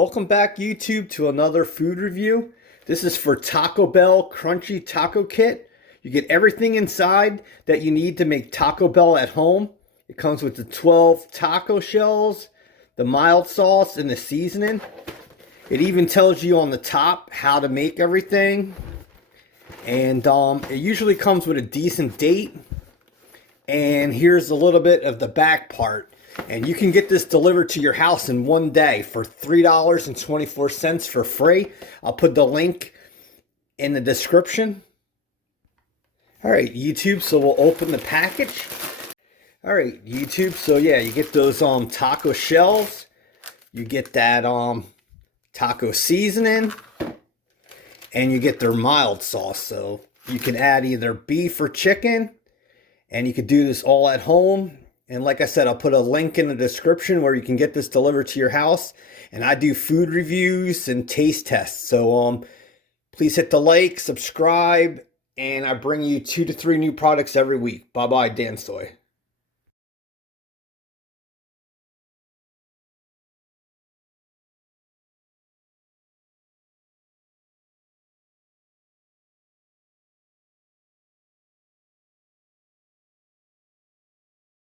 Welcome back, YouTube, to another food review. This is for Taco Bell Crunchy Taco Kit. You get everything inside that you need to make Taco Bell at home. It comes with the 12 taco shells, the mild sauce, and the seasoning. It even tells you on the top how to make everything. And it usually comes with a decent date. And here's a little bit of the back part. And you can get this delivered to your house in one day for $3.24 for free. I'll put the link in the description. All right, YouTube, so we'll open the package. All right, YouTube, so yeah, you get those taco shells. You get that taco seasoning. And you get their mild sauce. So you can add either beef or chicken. And you could do this all at home. And like I said, I'll put a link in the description where you can get this delivered to your house. And I do food reviews and taste tests. So please hit the like, subscribe, and I bring you 2 to 3 new products every week. Bye-bye, Dan Soy.